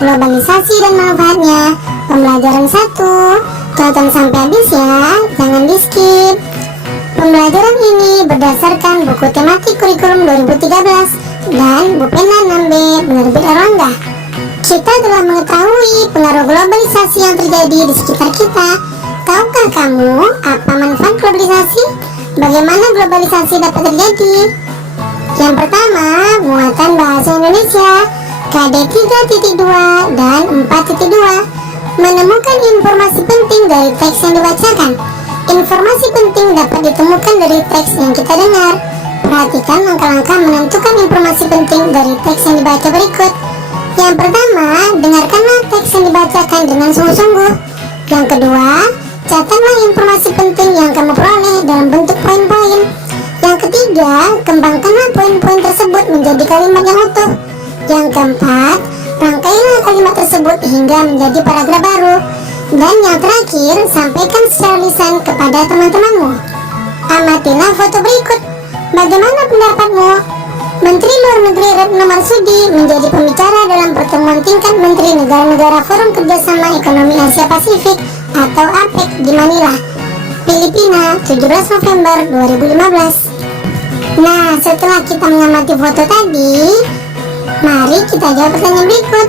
globalisasi dan manfaatnya. Pembelajaran 1, tonton sampai habis ya, jangan di skip. Pembelajaran ini berdasarkan buku tematik kurikulum 2013 dan Bu Pena 6B penerbit Erlangga. Kita telah mengetahui pengaruh globalisasi yang terjadi di sekitar kita. Tahukah kamu apa manfaat globalisasi? Bagaimana globalisasi dapat terjadi? Yang pertama, muatan bahasa Indonesia KD 3.2 dan 4.2. Menemukan informasi penting dari teks yang dibacakan. Informasi penting dapat ditemukan dari teks yang kita dengar. Perhatikan langkah-langkah menentukan informasi penting dari teks yang dibaca berikut. Yang pertama, dengarkanlah teks yang dibacakan dengan sungguh-sungguh. Yang kedua, catatlah informasi penting yang kamu peroleh dalam bentuk poin-poin. Yang ketiga, kembangkanlah poin-poin tersebut menjadi kalimat yang utuh. Yang keempat, rangkailah kalimat tersebut hingga menjadi paragraf baru. Dan yang terakhir, sampaikan secara lisan kepada teman-temanmu. Amatilah foto berikut. Bagaimana pendapatmu? Menteri Luar Negeri Retno Marsudi menjadi pembicara dalam pertemuan tingkat Menteri Negara-Negara Forum Kerjasama Ekonomi Asia Pasifik atau APEC di Manila, Filipina, 17 November 2015. Nah, setelah kita mengamati foto tadi, mari kita jawab pertanyaan berikut.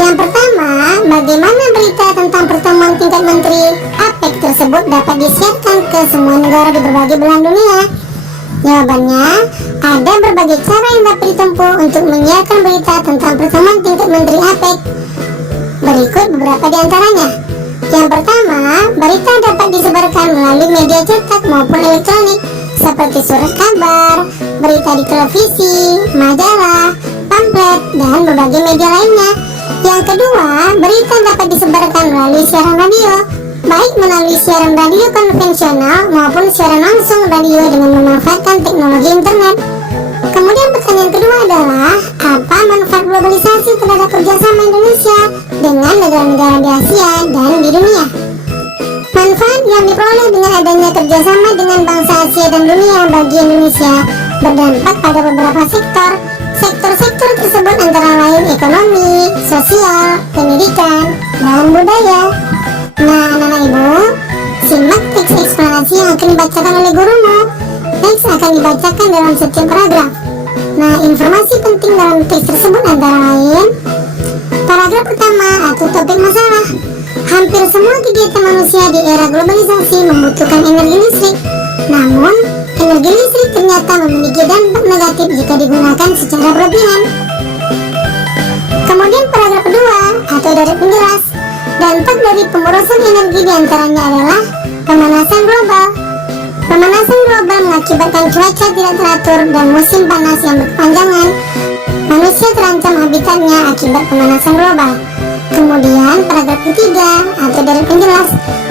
Yang pertama, bagaimana berita tentang pertemuan tingkat menteri APEC tersebut dapat disiarkan ke semua negara di berbagai belahan dunia? Jawabannya, ada berbagai cara yang dapat ditempuh untuk menyiarkan berita tentang pertemuan tingkat menteri APEC. Berikut beberapa di antaranya. Yang pertama, berita dapat disebarkan melalui media cetak maupun elektronik seperti surat kabar, berita di televisi, majalah, pamflet, dan berbagai media lainnya. Yang kedua, berita dapat disebarkan melalui siaran radio, baik melalui siaran radio konvensional maupun siaran langsung radio dengan memanfaatkan teknologi internet. Kemudian pertanyaan kedua adalah, apa manfaat globalisasi terhadap kerjasama Indonesia dengan negara-negara di Asia dan di dunia? Manfaat yang diperoleh dengan adanya kerjasama dengan bangsa Asia dan dunia bagi Indonesia berdampak pada beberapa sektor. Sektor-sektor tersebut antara lain ekonomi, sosial, pendidikan, dan budaya. Nah, anak-anak ibu, simak teks eksplanasi yang akan dibacakan oleh gurumu. Teks akan dibacakan dalam setiap paragraf. Nah, informasi penting dalam teks tersebut antara lain, paragraf pertama atau topik masalah. Hampir semua kegiatan manusia di era globalisasi membutuhkan energi listrik. Namun, energi listrik ternyata memiliki dampak negatif jika digunakan secara berlebihan. Kemudian paragraf kedua atau dari penjelas, dampak dari pemborosan energi diantaranya adalah pemanasan global. Pemanasan global mengakibatkan cuaca tidak teratur dan musim panas yang berkepanjangan. Manusia terancam habitatnya akibat pemanasan global. Kemudian paragraf ketiga atau dari penjelas,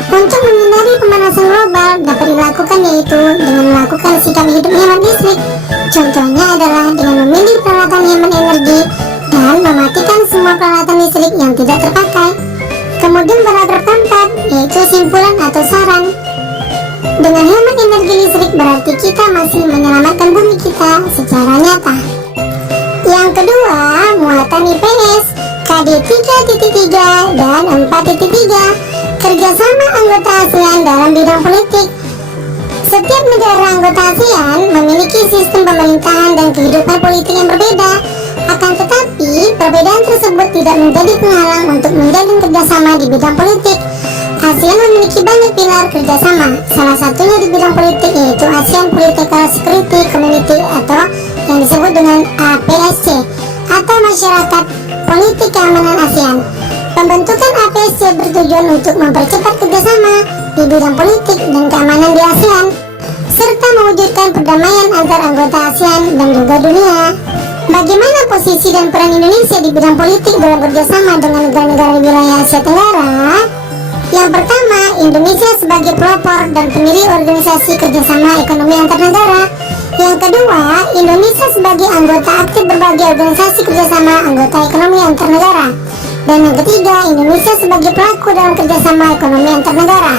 untuk menghindari pemanasan global dapat dilakukan yaitu dengan melakukan sikap hidup hemat listrik. Contohnya adalah dengan memilih peralatan hemat energi dan mematikan semua peralatan listrik yang tidak terpakai. Kemudian paragraf keempat yaitu simpulan atau saran. Dengan hemat energi listrik berarti kita masih menyelamatkan bumi kita secara nyata. Yang kedua, muatan IPS KD 3.3 dan 4.3, kerjasama anggota ASEAN dalam bidang politik. Setiap negara anggota ASEAN memiliki sistem pemerintahan dan kehidupan politik yang berbeda. Akan tetapi, perbedaan tersebut tidak menjadi penghalang untuk menjalin kerjasama di bidang politik. ASEAN memiliki banyak pilar kerjasama. Salah satunya di bidang politik yaitu ASEAN Political Security Community atau yang disebut dengan APSC atau Masyarakat Politik Keamanan ASEAN. Pembentukan APSC bertujuan untuk mempercepat kerjasama di bidang politik dan keamanan di ASEAN serta mewujudkan perdamaian antar anggota ASEAN dan juga dunia. Bagaimana posisi dan peran Indonesia di bidang politik dalam kerjasama dengan negara-negara di wilayah Asia Tenggara? Yang pertama, Indonesia sebagai pelopor dan pendiri Organisasi Kerjasama Ekonomi Antar Negara. Yang kedua, Indonesia sebagai anggota aktif berbagai organisasi kerjasama anggota ekonomi antar negara. Dan yang ketiga, Indonesia sebagai pelaku dalam kerjasama ekonomi antar negara.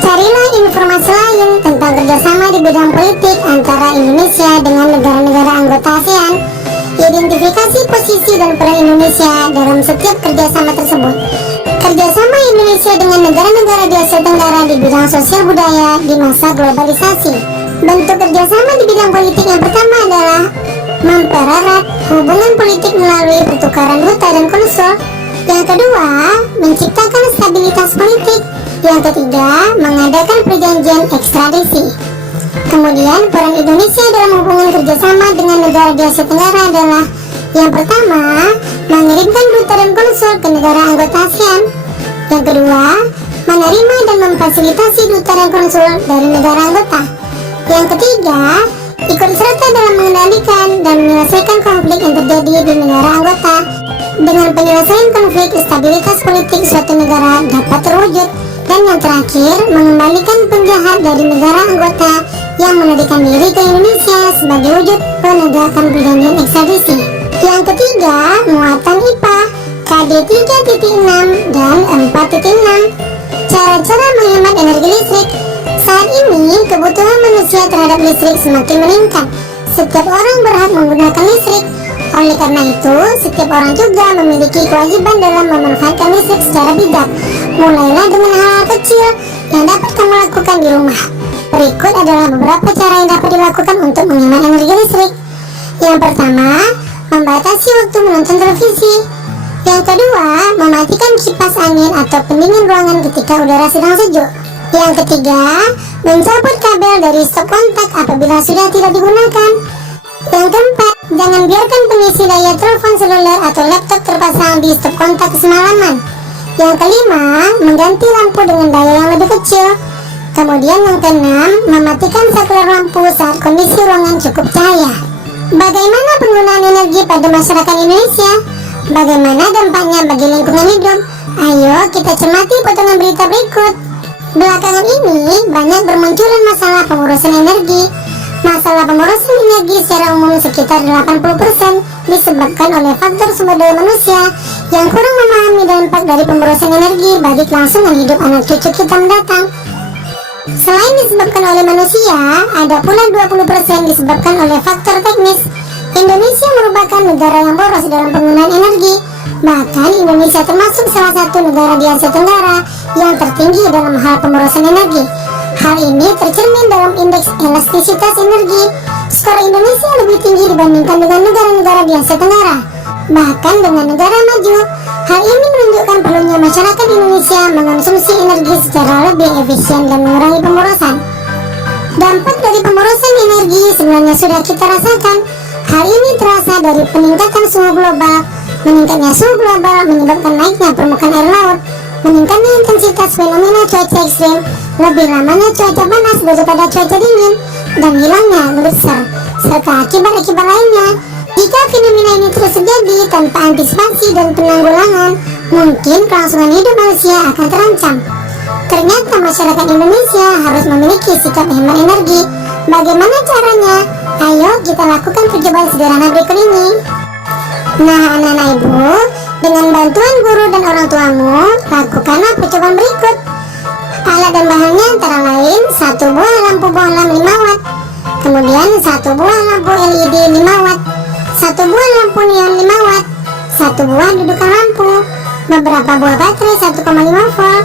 Carilah informasi lain tentang kerjasama di bidang politik antara Indonesia dengan negara-negara anggota ASEAN. Identifikasi posisi dan peran Indonesia dalam setiap kerjasama tersebut. Kerjasama Indonesia dengan negara-negara di Asia Tenggara di bidang sosial budaya di masa globalisasi. Bentuk kerjasama di bidang politik yang pertama adalah mempererat hubungan politik melalui pertukaran duta dan konsul. Yang kedua, menciptakan stabilitas politik. Yang ketiga, mengadakan perjanjian ekstradisi. Kemudian, peran Indonesia dalam hubungan kerjasama dengan negara di Asia Tenggara adalah: yang pertama, mengirimkan duta dan konsul ke negara anggota ASEAN. Yang kedua, menerima dan memfasilitasi duta dan konsul dari negara anggota. Yang ketiga, ikut serta dalam mengendalikan dan menyelesaikan konflik yang terjadi di negara anggota. Dengan penyelesaian konflik, stabilitas politik suatu negara dapat terwujud. Dan yang terakhir, mengembalikan penjahat dari negara anggota yang melarikan diri ke Indonesia sebagai wujud penegakan perjanjian ekstradisi. Yang ketiga, muatan IPA KD 3.6 dan 4.6. Cara-cara menghemat energi listrik. Saat ini, kebutuhan manusia terhadap listrik semakin meningkat. Setiap orang berhak menggunakan listrik. Oleh karena itu, setiap orang juga memiliki kewajiban dalam memanfaatkan listrik secara bijak. Mulailah dengan hal-hal kecil yang dapat kamu lakukan di rumah. Berikut adalah beberapa cara yang dapat dilakukan untuk menghemat energi listrik. Yang pertama, membatasi waktu menonton televisi. Yang kedua, mematikan kipas angin atau pendingin ruangan ketika udara sedang sejuk. Yang ketiga, mencabut kabel dari stop kontak apabila sudah tidak digunakan. Yang keempat, jangan biarkan pengisi daya telepon seluler atau laptop terpasang di stop kontak semalaman. Yang kelima, mengganti lampu dengan daya yang lebih kecil. Kemudian yang keenam, mematikan saklar lampu saat kondisi ruangan cukup cahaya. Bagaimana penggunaan energi pada masyarakat Indonesia? Bagaimana dampaknya bagi lingkungan hidup? Ayo kita cermati potongan berita berikut. Belakangan ini banyak bermunculan masalah pengurusan energi. Masalah pemborosan energi secara umum sekitar 80% disebabkan oleh faktor sumber daya manusia yang kurang memahami dampak dari pemborosan energi bagi kelangsungan hidup anak cucu kita mendatang. Selain disebabkan oleh manusia, ada pula 20% disebabkan oleh faktor teknis. Indonesia merupakan negara yang boros dalam penggunaan energi. Bahkan Indonesia termasuk salah satu negara di Asia Tenggara yang tertinggi dalam hal pemborosan energi. Hal ini tercermin dalam indeks elastisitas energi. Skor Indonesia lebih tinggi dibandingkan dengan negara-negara di Asia Tenggara, bahkan dengan negara maju. Hal ini menunjukkan perlunya masyarakat Indonesia mengonsumsi energi secara lebih efisien dan mengurangi pemborosan. Dampak dari pemborosan energi sebenarnya sudah kita rasakan. Hal ini terasa dari peningkatan suhu global. Meningkatnya suhu global menyebabkan naiknya permukaan air laut, meningkatnya intensitas fenomena cuaca ekstrim, lebih lamanya cuaca panas daripada cuaca dingin, dan hilangnya gletser, serta akibat-akibat lainnya. Jika fenomena ini terus terjadi tanpa antisipasi dan penanggulangan, mungkin kelangsungan hidup manusia akan terancam. Ternyata masyarakat Indonesia harus memiliki sikap hemat energi. Bagaimana caranya? Ayo kita lakukan percobaan sederhana berikut ini. Nah, anak-anak ibu, dengan bantuan guru dan orang tuamu, lakukanlah percobaan berikut. Alat dan bahannya antara lain 1 buah lampu bohlam 5 watt, kemudian 1 buah lampu LED 5 watt, 1 buah lampu neon 5 watt, 1 buah dudukan lampu, beberapa buah baterai 1,5 volt,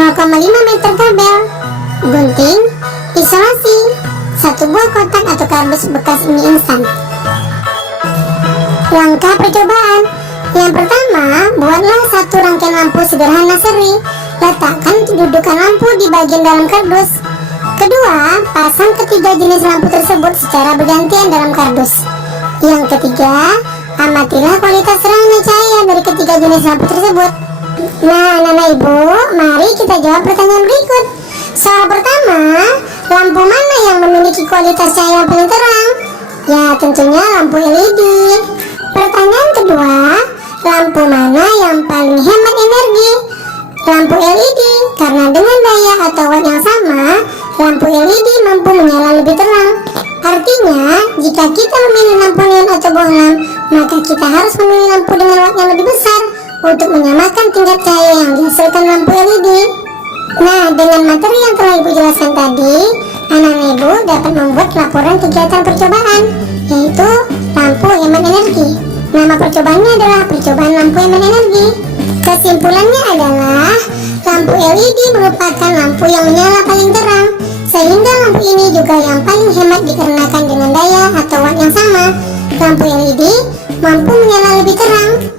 0,5 meter kabel, gunting, isolasi, 1 buah kotak atau kardus bekas mie instan. Langkah percobaan. Yang pertama, buatlah 1 rangkaian lampu sederhana seri. Letakkan dudukan lampu di bagian dalam kardus. Kedua, pasang ketiga jenis lampu tersebut secara bergantian dalam kardus. Yang ketiga, amatilah kualitas terangnya cahaya dari ketiga jenis lampu tersebut. Nah, anak-anak ibu, mari kita jawab pertanyaan berikut. Soal pertama, lampu mana yang memiliki kualitas cahaya yang paling terang? Ya, tentunya lampu LED. Pertanyaan kedua, lampu mana yang paling hemat energi? Lampu LED, karena dengan daya atau watt yang sama, lampu LED mampu menyala lebih terang. Artinya, jika kita memilih lampu neon atau bohlam, maka kita harus memilih lampu dengan watt yang lebih besar untuk menyamakan tingkat cahaya yang dihasilkan lampu LED. Nah, dengan materi yang telah ibu jelaskan tadi, anak-anak ibu dapat membuat laporan kegiatan percobaan, yaitu lampu lampu hemat energi. Nama percobaannya adalah percobaan lampu hemat energi. Kesimpulannya adalah lampu LED merupakan lampu yang menyala paling terang, sehingga lampu ini juga yang paling hemat dikarenakan dengan daya atau watt yang sama. Lampu LED mampu menyala lebih terang